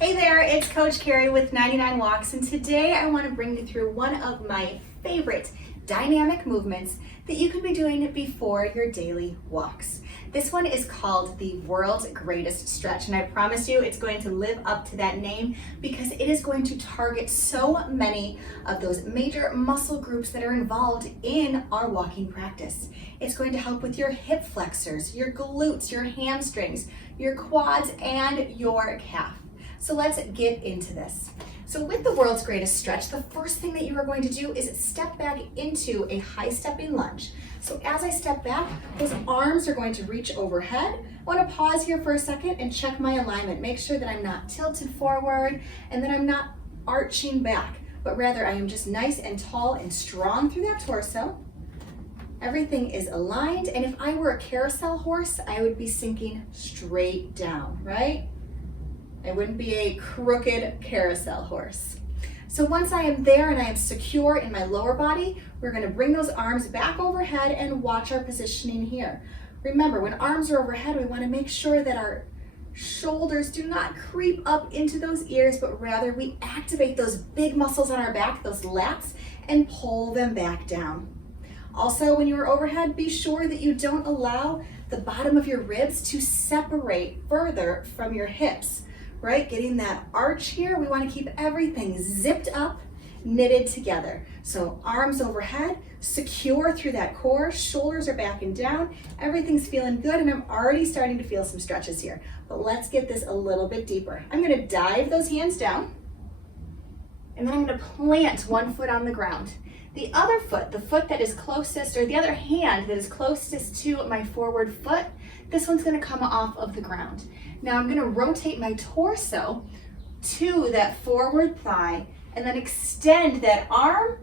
Hey there, it's Coach Carrie with 99 Walks, and today I want to bring you through one of my favorite dynamic movements that you can be doing before your daily walks. This one is called the World's Greatest Stretch, and I promise you it's going to live up to that name because it is going to target so many of those major muscle groups that are involved in our walking practice. It's going to help with your hip flexors, your glutes, your hamstrings, your quads, and your calf. So let's get into this. So with the World's Greatest Stretch, the first thing that you are going to do is step back into a high stepping lunge. So as I step back, those arms are going to reach overhead. I want to pause here for a second and check my alignment. Make sure that I'm not tilted forward and that I'm not arching back, but rather I am just nice and tall and strong through that torso. Everything is aligned, and if I were a carousel horse, I would be sinking straight down, right? I wouldn't be a crooked carousel horse. So once I am there and I am secure in my lower body, we're going to bring those arms back overhead and watch our positioning here. Remember, when arms are overhead, we want to make sure that our shoulders do not creep up into those ears, but rather we activate those big muscles on our back, those lats, and pull them back down. Also, when you are overhead, be sure that you don't allow the bottom of your ribs to separate further from your hips. Right, getting that arch here, we want to keep everything zipped up, knitted together. So arms overhead, secure through that core, shoulders are back and down, everything's feeling good, and I'm already starting to feel some stretches here. But let's get this a little bit deeper. I'm going to dive those hands down, and then I'm going to plant one foot on the ground. The other foot, the foot that is closest, or the other hand that is closest to my forward foot, this one's going to come off of the ground. Now I'm going to rotate my torso to that forward thigh and then extend that arm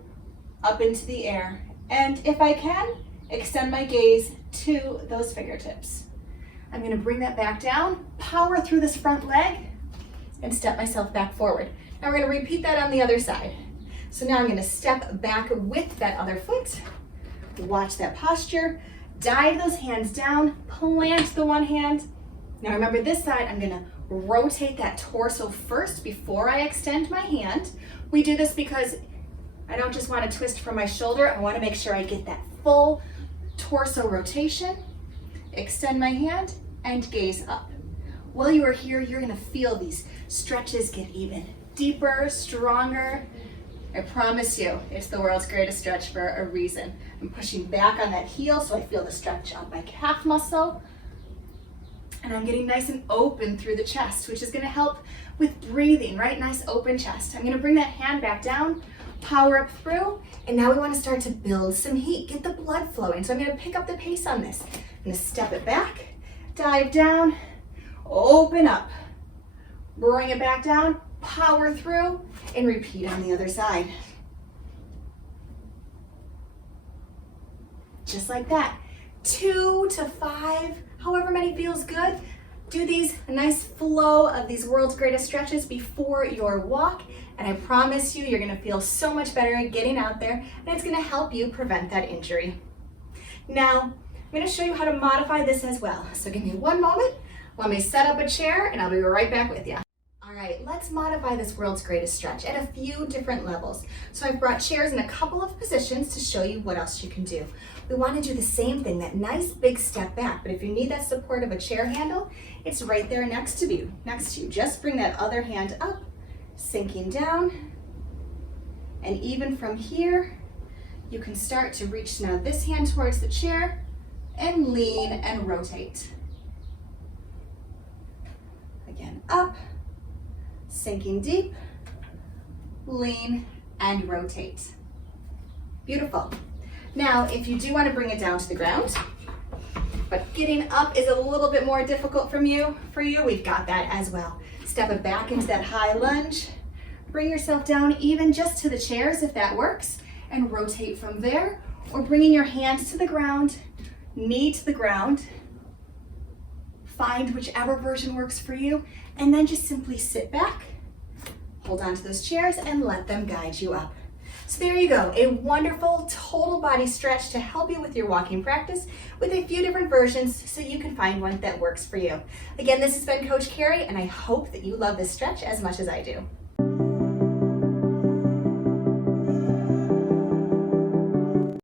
up into the air. And if I can, extend my gaze to those fingertips. I'm going to bring that back down, power through this front leg, and step myself back forward. Now we're going to repeat that on the other side. So now I'm going to step back with that other foot, watch that posture, dive those hands down, plant the one hand. Now remember this side, I'm going to rotate that torso first before I extend my hand. We do this because I don't just want to twist from my shoulder, I want to make sure I get that full torso rotation, extend my hand, and gaze up. While you are here, you're going to feel these stretches get even deeper, stronger. I promise you, it's the world's greatest stretch for a reason. I'm pushing back on that heel so I feel the stretch on my calf muscle. And I'm getting nice and open through the chest, which is going to help with breathing, right? Nice open chest. I'm going to bring that hand back down, power up through, and now we want to start to build some heat, get the blood flowing. So I'm going to pick up the pace on this. I'm going to step it back, dive down, open up, bring it back down, power through, and repeat on the other side. Just like that. 2 to 5, however many feels good. Do these a nice flow of these world's greatest stretches before your walk, and I promise you, you're going to feel so much better getting out there, and it's going to help you prevent that injury. Now, I'm going to show you how to modify this as well. So give me one moment. Let me set up a chair, and I'll be right back with you. All right, let's modify this world's greatest stretch at a few different levels. So I've brought chairs in a couple of positions to show you what else you can do. We want to do the same thing, that nice big step back, but if you need that support of a chair handle, it's right there next to you. Just bring that other hand up, sinking down, and even from here, you can start to reach now this hand towards the chair and lean and rotate. Again, up, sinking deep, lean, and rotate. Beautiful. Now, if you do want to bring it down to the ground, but getting up is a little bit more difficult for you, we've got that as well. Step it back into that high lunge, bring yourself down even just to the chairs if that works, and rotate from there, or bringing your hands to the ground, knee to the ground. Find whichever version works for you, and then just simply sit back, hold on to those chairs, and let them guide you up. So there you go, a wonderful total body stretch to help you with your walking practice with a few different versions so you can find one that works for you. Again, this has been Coach Carrie, and I hope that you love this stretch as much as I do.